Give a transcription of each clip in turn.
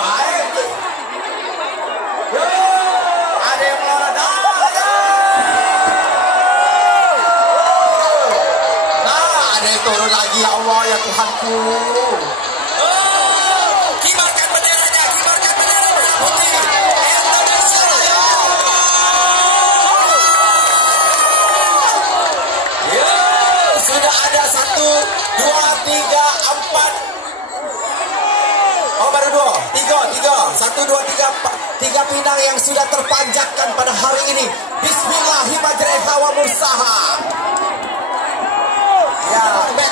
baik. Yo, ada yang melawan dah. Nah, ada yang turun lagi, ya Allah, ya Tuhanku. Kibarkan benderanya merah putih. Indonesia Raya. Ya, sudah ada 1, 2, 3, 4. Oh, baru 2, 3. 1, 2, 3, 4. 3 pinang yang sudah terpanjatkan pada hari ini. Bismillahirrahmanirrahim wa mursaha. Ya, bet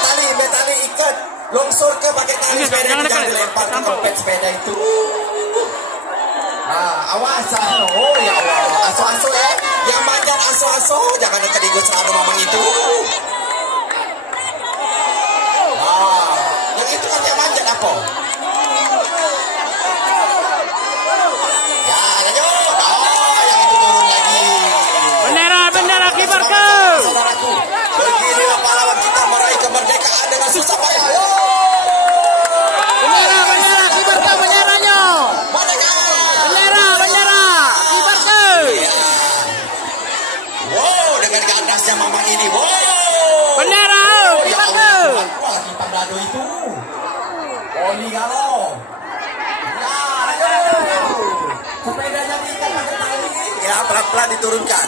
tali ikat. Longsor ke pakai tali sepeda itu, jangan dilempar ke dompet sepeda itu. Nah, awas. Oh ya Allah, aso-aso ya. Yang manjat aso-aso, jangan dekat ikut sama mamang itu. Nah, yang itu kan yang manjat apa? Ya, lanjut. Oh, yang itu turun lagi. Bendera kibarkan. Saudaraku, beginilah pahlawan kita meraih kemerdekaan dengan susah payah. Ayo. Bendera kibarkan benderanya. Merdeka. Bendera kibarkan. Wow, dengan gandasnya mamang ini. Wow. Bendera kibarkan. Wah, kipas dado itu. Oli galau. Ya, ayo. Sepedanya diikat pakai tali. Ya, pelan-pelan diturunkan.